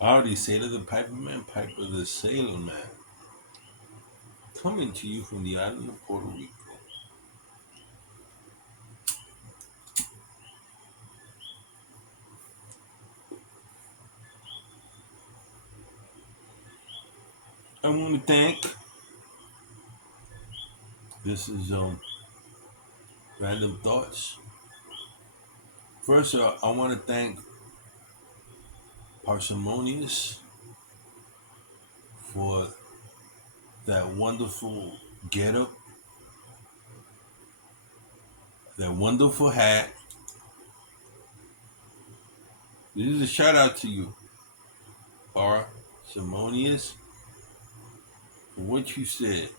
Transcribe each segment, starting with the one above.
Howdy, Sailor the Piperman, Piper the Sailor Man, coming to you from the island of Puerto Rico. I want to thank, this is Random Thoughts. First, I want to thank Parsimonious for that wonderful getup, that wonderful hat. This is a shout out to you, Parsimonious, for what you said.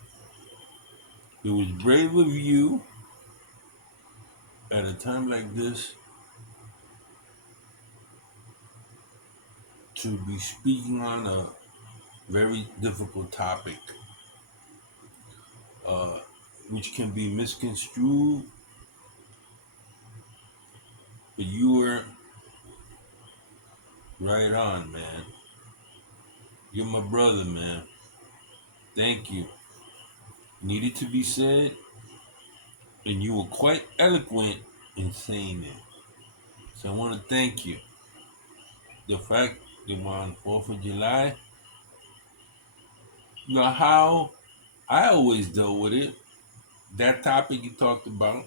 It was brave of you at a time like this to be speaking on a very difficult topic, uh, which can be misconstrued, but you were right on, man. You're my brother, man. Thank you. Needed to be said, and you were quite eloquent in saying it. So I want to thank you. The fact that we're on 4th of July, you know how I always dealt with it. That topic you talked about,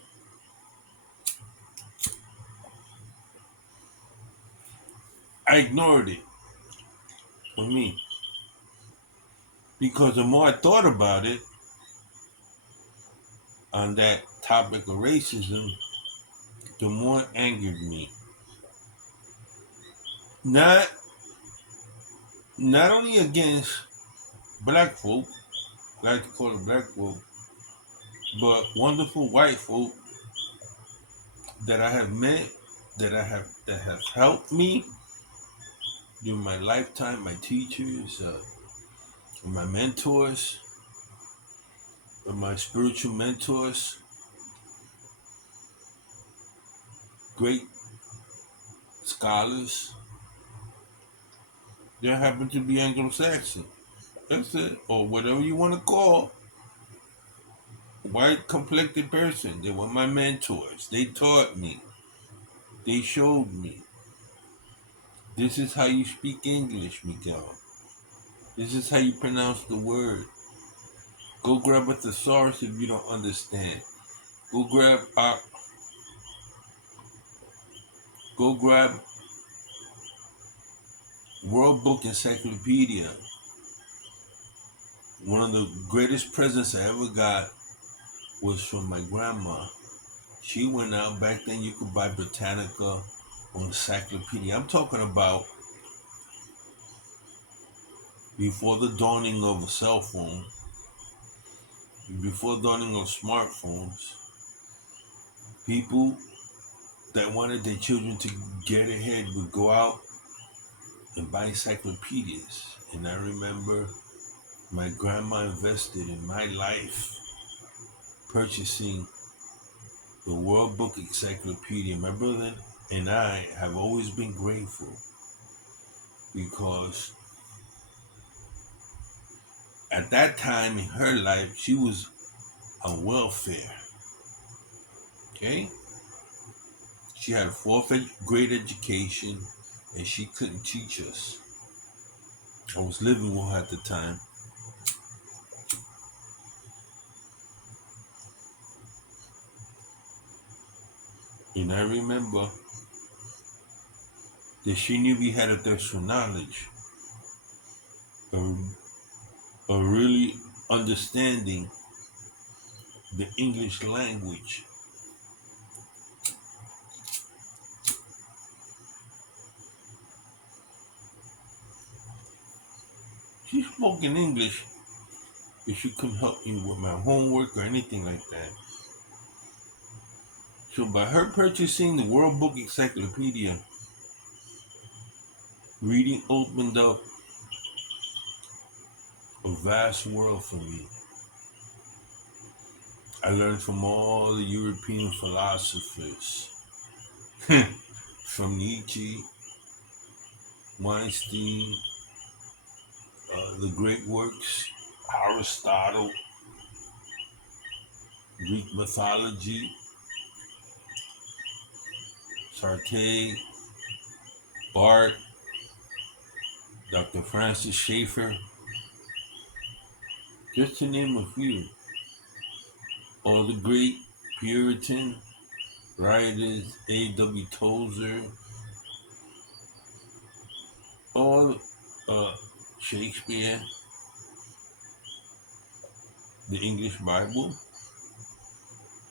I ignored it for me. Because the more I thought about it on that topic of racism, the more it angered me. Not not only against black folk, I like to call it black folk, but wonderful white folk that I have met, that have helped me during my lifetime, my teachers, my mentors, my spiritual mentors, great scholars. They happen to be Anglo-Saxon. That's it, or whatever you want to call white complected person. They were my mentors. They taught me. They showed me. This is how you speak English, Miguel. This is how you pronounce the word. Go grab a thesaurus if you don't understand. Go grab a go grab World Book Encyclopedia. One of the greatest presents I ever got was from my grandma. She went out back then. You could buy Britannica or Encyclopedia. I'm talking about before the dawning of a cell phone, before the dawning of smartphones. People that wanted their children to get ahead would go out and buy encyclopedias. And I remember my grandma invested in my life purchasing the World Book Encyclopedia. My brother and I have always been grateful because at that time in her life, she was on welfare. Okay? She had a grade education and she couldn't teach us. I was living with her at the time. And I remember that she knew we had a thirst for knowledge, a, a really understanding the English language. She spoke in English, but she couldn't help me with my homework or anything like that. So by her purchasing the World Book Encyclopedia, reading opened up a vast world for me. I learned from all the European philosophers, from Nietzsche, Weinstein, the great works, Aristotle, Greek mythology, Sartre, Barth, Dr. Francis Schaeffer, just to name a few. All the great Puritan writers, A.W. Tozer, all uh, Shakespeare, the English Bible,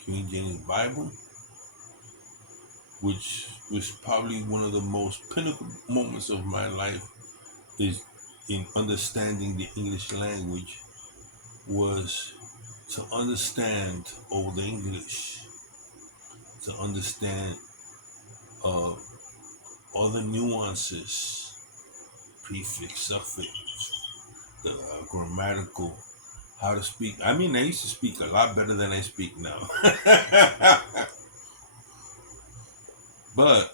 King James Bible, which was probably one of the most pinnacle moments of my life, is in understanding the English language, was to understand Old English, to understand uh, all the nuances, prefix, suffix, the grammatical, how to speak. I mean, I used to speak a lot better than I speak now. But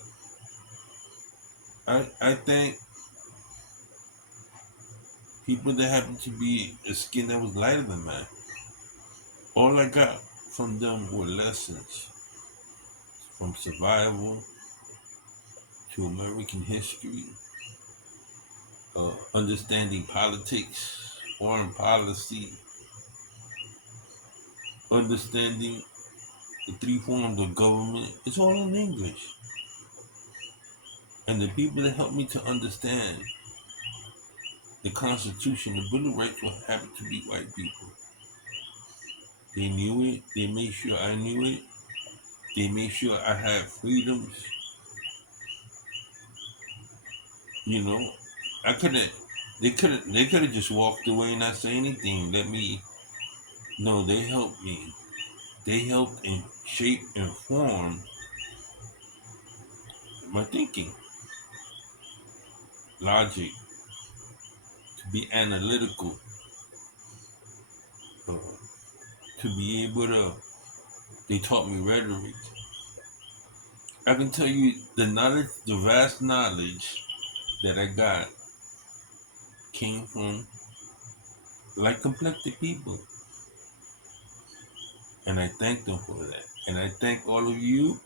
I think people that happen to be a skin that was lighter than mine, all I got from them were lessons from survival to American history, understanding politics, foreign policy, understanding the three forms of government. It's all in English. And the people that helped me to understand the Constitution, the Bill of Rights, will happen to be white people. They knew it. They made sure I knew it. They made sure I had freedoms. You know, I couldn't. They couldn't. They could have just walked away and not say anything. Let me. No, they helped me. They helped and shape and form my thinking, logic, to be analytical, uh, to be able to. They taught me rhetoric. I can tell you the knowledge, the vast knowledge that I got came from like complected people. And I thank them for that. And I thank all of you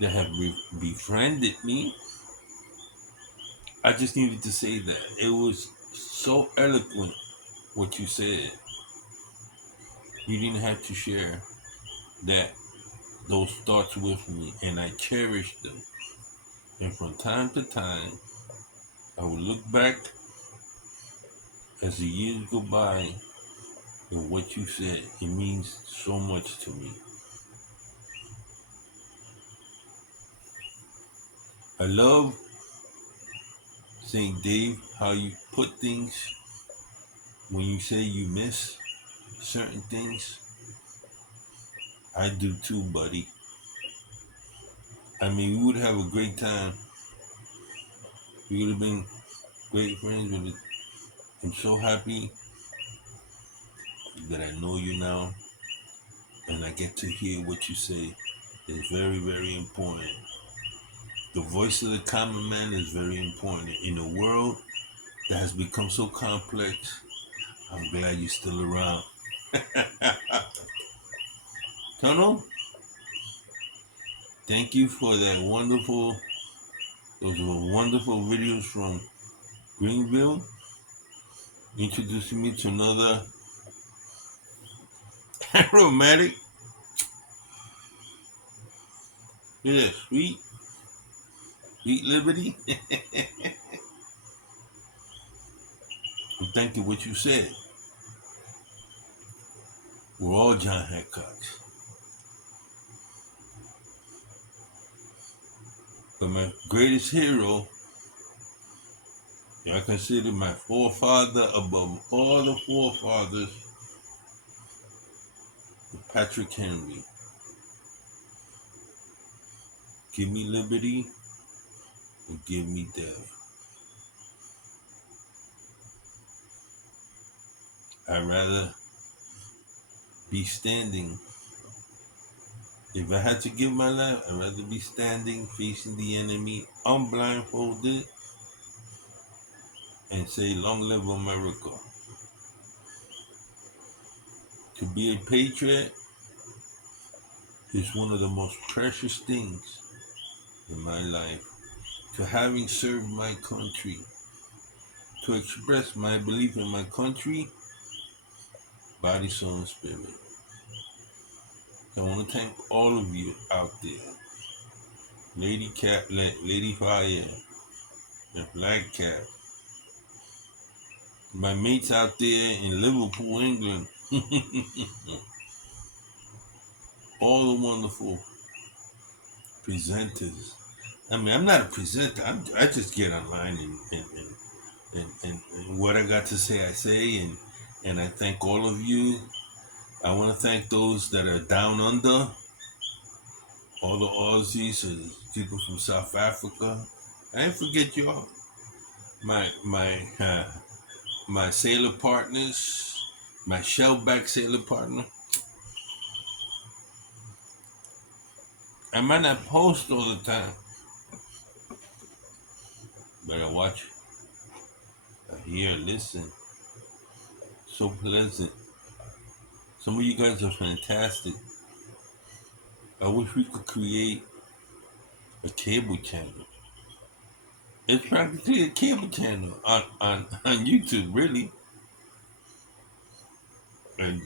that have befriended me. I just needed to say that. It was so eloquent what you said. You didn't have to share that those thoughts with me, and I cherish them. And from time to time, I will look back as the years go by, and what you said, it means so much to me. I love saying, Dave, how you put things when you say you miss certain things. I do too, buddy. I mean, we would have a great time. We would have been great friends. I'm so happy that I know you now and I get to hear what you say. It's very, very important. The voice of the common man is very important. In a world that has become so complex, I'm glad you're still around. Tunnel, thank you for those were wonderful videos from Greenville, introducing me to another aromatic. Yeah, sweet liberty. And thank you what you said. We're all John Hancocks. But my greatest hero, I consider my forefather above all the forefathers, Patrick Henry. Give me liberty and give me death. I'd rather be standing. If I had to give my life, I'd rather be standing facing the enemy unblindfolded and say, "Long live America." To be a patriot is one of the most precious things in my life. To having served my country, to express my belief in my country, body, soul, and spirit. I want to thank all of you out there, Lady Cap, Lady Fire, and Black Cap, my mates out there in Liverpool, England, all the wonderful presenters. I mean, I'm not a presenter. I just get online and what I got to say, I say, and I thank all of you. I want to thank those that are down under, all the Aussies and people from South Africa. I didn't forget y'all. My my sailor partners, my shellback sailor partner. I might not post all the time, but I watch, I hear, listen. So pleasant. Some of you guys are fantastic. I wish we could create a cable channel. It's practically a cable channel on YouTube, really. And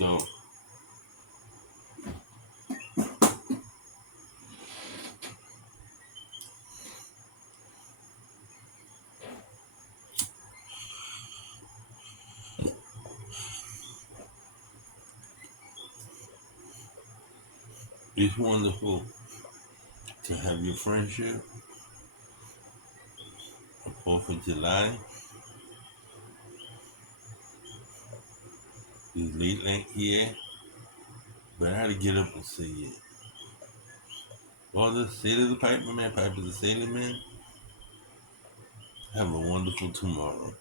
it's wonderful to have your friendship on 4th of July. It's late here, but I had to get up and say it. Well, the sailor the piper man, piper the sailor man. Have a wonderful tomorrow.